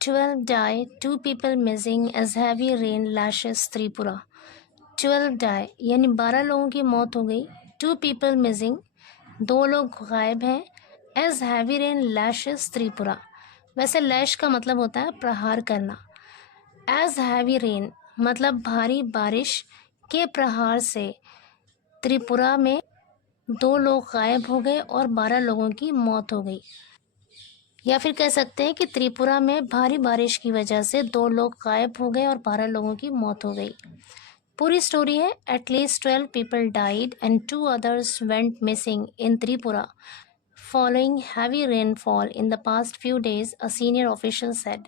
12 die, 2 people missing as heavy rain lashes Tripura. 12 die यानी 12 लोगों की मौत हो गई. 2 people missing, 2 लोग गायब हैं. as heavy rain lashes Tripura. वैसे लैश का मतलब होता है प्रहार करना. as heavy rain मतलब भारी बारिश के प्रहार से त्रिपुरा में 2 लोग गायब हो गए और 12 लोगों की मौत हो गई. या फिर कह सकते हैं कि त्रिपुरा में भारी बारिश की वजह से 2 लोग गायब हो गए और 12 लोगों की मौत हो गई. पूरी स्टोरी है. At least 12 people died and 2 others went missing in Tripura following heavy rainfall in the past few days, a senior official said.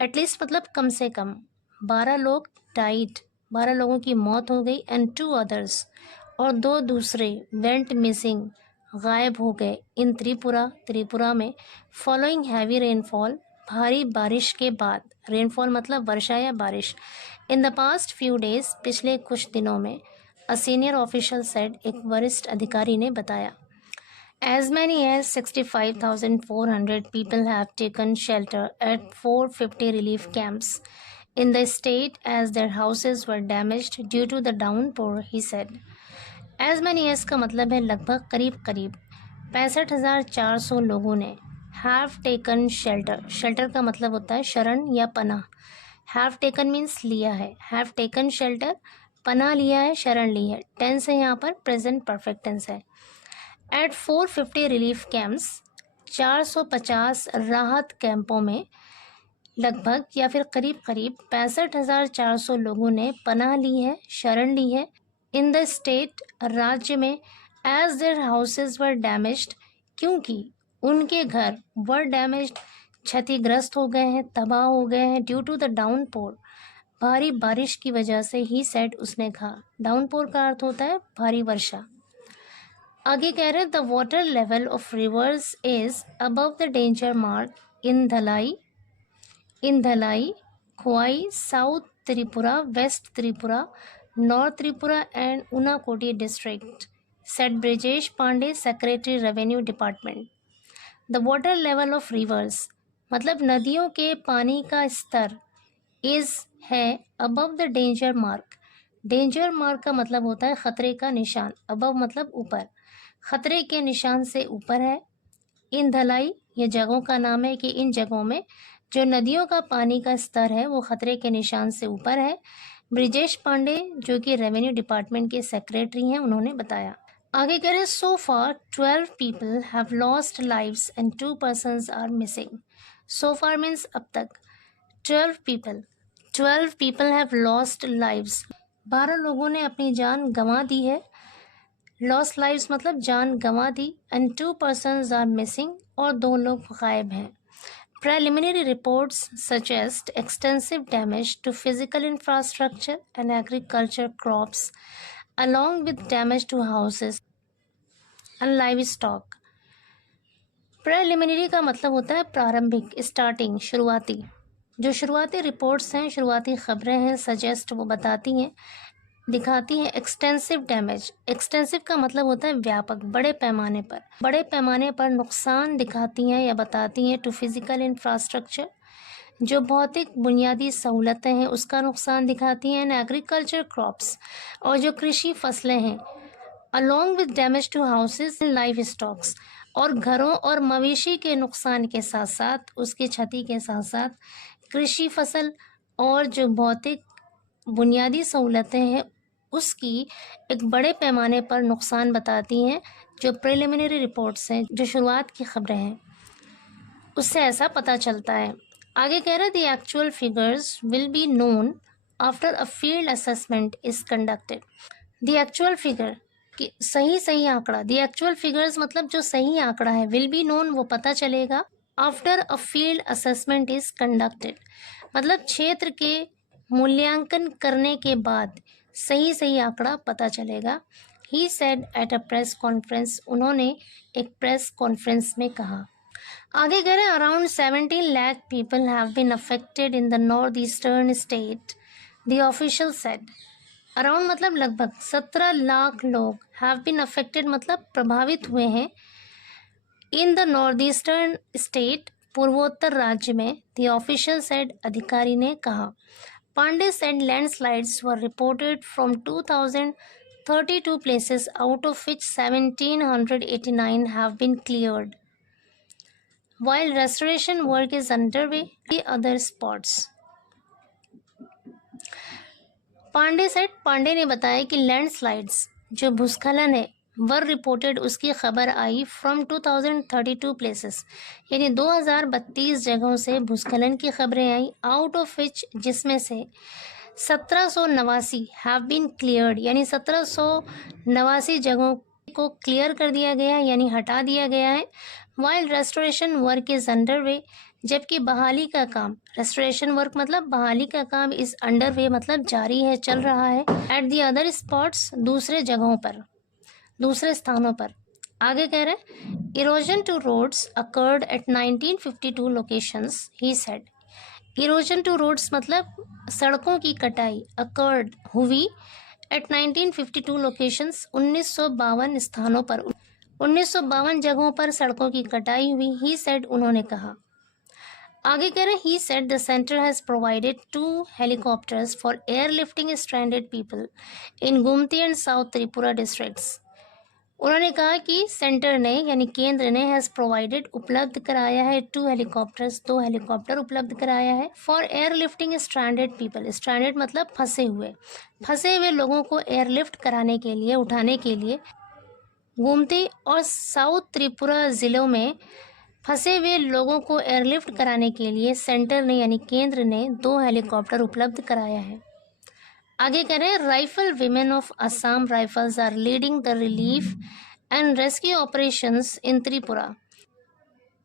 At least मतलब कम से कम 12 लोग डाइड, 12 लोगों की मौत हो गई. एंड 2 अदर्स और 2 दूसरे वेंट मिसिंग गायब हो गए. इन त्रिपुरा में फॉलोइंग हैवी रेनफॉल भारी बारिश के बाद. रेनफॉल मतलब वर्षा या बारिश. In the past few days पिछले कुछ दिनों में. अ सीनियर ऑफिशियल सेड एक वरिष्ठ अधिकारी ने बताया. As many as 65,400 people have taken shelter at 450 relief camps in the state as their houses were damaged due to the downpour, he said. As many as का मतलब है लगभग, करीब करीब. 65,400 लोगों ने have taken shelter. shelter का मतलब होता है शरण या पनाह. have taken means लिया है. have taken shelter पनाह लिया है, शरण ली है. टेंस है यहाँ पर प्रेजेंट परफेक्ट टेंस है. एट 450 रिलीफ कैंप्स 450 राहत कैंपों में लगभग या फिर करीब करीब 65,400 लोगों ने पनाह ली है, शरण ली है. इन द स्टेट राज्य में. As their houses were damaged क्योंकि उनके घर वर डैमेज्ड क्षतिग्रस्त हो गए हैं, तबाह हो गए हैं. ड्यू टू द डाउनपोर भारी बारिश की वजह से. ही सेड उसने कहा. डाउनपोर का अर्थ होता है भारी वर्षा. आगे कह रहे हैं the water level of rivers is above the danger mark in Dhalai, Khowai, south Tripura, west Tripura, north Tripura and Unakoti district, said Brijesh Pandey, secretary revenue department. The water level of rivers मतलब नदियों के पानी का स्तर. इज है above the danger mark. Danger mark का मतलब होता है खतरे का निशान. अबव मतलब ऊपर, खतरे के निशान से ऊपर है. इन धलाई ये जगहों का नाम है कि इन जगहों में जो नदियों का पानी का स्तर है वो खतरे के निशान से ऊपर है. ब्रिजेश पांडे जो कि रेवेन्यू डिपार्टमेंट के सेक्रेटरी हैं उन्होंने बताया. आगे कह रहे so far 12 people have lost lives and 2 persons are missing. So far means अब तक. 12 पीपल हैव लॉस्ट लाइव्स 12 लोगों ने अपनी जान गंवा दी है. लॉस्ट लाइव्स मतलब जान गंवा दी. एंड 2 पर्सन्स आर मिसिंग और 2 लोग गायब हैं. Preliminary reports suggest extensive damage to physical infrastructure and agriculture crops, along with damage to houses and livestock. Preliminary का मतलब होता है प्रारंभिक, स्टार्टिंग, शुरुआती. जो शुरुआती रिपोर्ट्स हैं, शुरुआती खबरें हैं, सजेस्ट वो बताती हैं, दिखाती हैं एक्सटेंसिव डैमेज. एक्सटेंसिव का मतलब होता है व्यापक, बड़े पैमाने पर नुकसान दिखाती हैं या बताती हैं. टू फिजिकल इंफ्रास्ट्रक्चर जो भौतिक बुनियादी सहूलतें हैं उसका नुकसान दिखाती हैं. एंड एग्रीकल्चर क्रॉप्स और जो कृषि फसलें हैं. Along with damage to houses and live stocks और घरों और मवेशी के नुकसान के साथ साथ, उसकी क्षति के साथ साथ कृषि फसल और जो भौतिक बुनियादी सहूलतें हैं उसकी एक बड़े पैमाने पर नुकसान बताती हैं. जो प्रिलिमिनरी रिपोर्ट्स हैं, जो शुरुआत की खबरें हैं, उससे ऐसा पता चलता है. आगे कह रहे the actual figures will be known after a field assessment is conducted. The actual figure कि सही आंकड़ा. द एक्चुअल फिगर्स मतलब जो सही आंकड़ा है. विल बी नोन वो पता चलेगा. After a field assessment is conducted मतलब क्षेत्र के मूल्यांकन करने के बाद सही आंकड़ा पता चलेगा. He said at a press conference उन्होंने एक प्रेस कॉन्फ्रेंस में कहा. आगे कह रहे हैं around 17 lakh people have been affected in the north eastern state, the official said. Around मतलब लगभग 17 लाख लोग. हैव बीन अफेक्टेड मतलब प्रभावित हुए हैं. In the north eastern state पूर्वोत्तर राज्य में, द ऑफिशियल सेड, अधिकारी ने कहा। Pandey said landslides were reported from 2032 places, out of which 1789 have been cleared, while restoration work is underway in other spots. Pandey ने बताया कि लैंडस्लाइड्स जो भूस्खलन है वर रिपोर्टेड, उसकी खबर आई फ्रॉम 2032 प्लेसेस, यानी 2032 जगहों से भूस्खलन की खबरें आई, आउट ऑफ विच, जिसमें से 1789 हैव बीन क्लियर्ड, यानी 1789 जगहों को क्लियर कर दिया गया है, यानी हटा दिया गया है। While restoration work is underway, जबकि बहाली का काम, रेस्टोरेशन वर्क मतलब बहाली का काम, इज अंडरवे मतलब जारी है, चल रहा है। एट द अदर स्पॉट्स, दूसरे जगहों पर, दूसरे स्थानों पर। आगे कह रहे erosion to roads occurred at 1952 locations, he said. Erosion to roads मतलब सड़कों की कटाई, अकर्ड हुई, एट 1952 लोकेशंस 1952 स्थानों पर, 1952 जगहों पर सड़कों की कटाई हुई। ही सेड, उन्होंने कहा। आगे कह रहे he said the centre has provided 2 helicopters for airlifting stranded people in Gumti and south Tripura districts. उन्होंने कहा कि सेंटर ने, यानी केंद्र ने, हैज़ प्रोवाइडेड, उपलब्ध कराया है, 2 हेलीकॉप्टर्स, 2 हेलीकॉप्टर उपलब्ध कराया है, for airlifting stranded people. Stranded मतलब फंसे हुए लोगों को एयरलिफ्ट कराने के लिए, उठाने के लिए गोमती और साउथ त्रिपुरा ज़िलों में फंसे हुए लोगों को एयरलिफ्ट कराने के लिए सेंटर ने, यानी केंद्र ने, 2 हेलीकॉप्टर उपलब्ध कराया है। आगे कह रहे हैं rifle women of Assam Rifles are leading the relief and rescue operations in Tripura.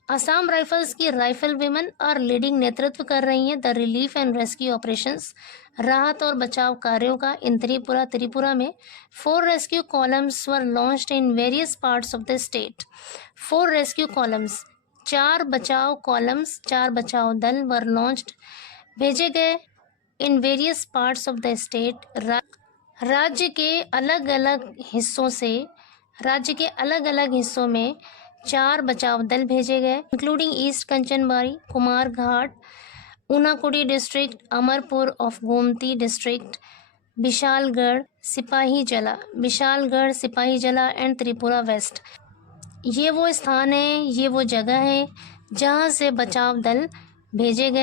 Assam Rifles की राइफल विमेन और लीडिंग, नेतृत्व कर रही हैं, the relief and rescue operations, राहत और बचाव कार्यों का, इन त्रिपुरा में। 4 rescue columns were launched in various parts of the state. 4 rescue columns, 4 बचाव कॉलम्स, 4 बचाव दल, वर लॉन्च्ड, भेजे गए, इन various parts of the state, राज्य के अलग अलग हिस्सों में 4 बचाव दल भेजे गए, including east Kanchanbari, Kumar Ghat, Unakoti district, Amarpur of Gomati district, Vishalgarh, Sepahijala and Tripura waste. ये वो स्थान है, ये वो जगह है जहाँ से बचाव दल भेजे गए।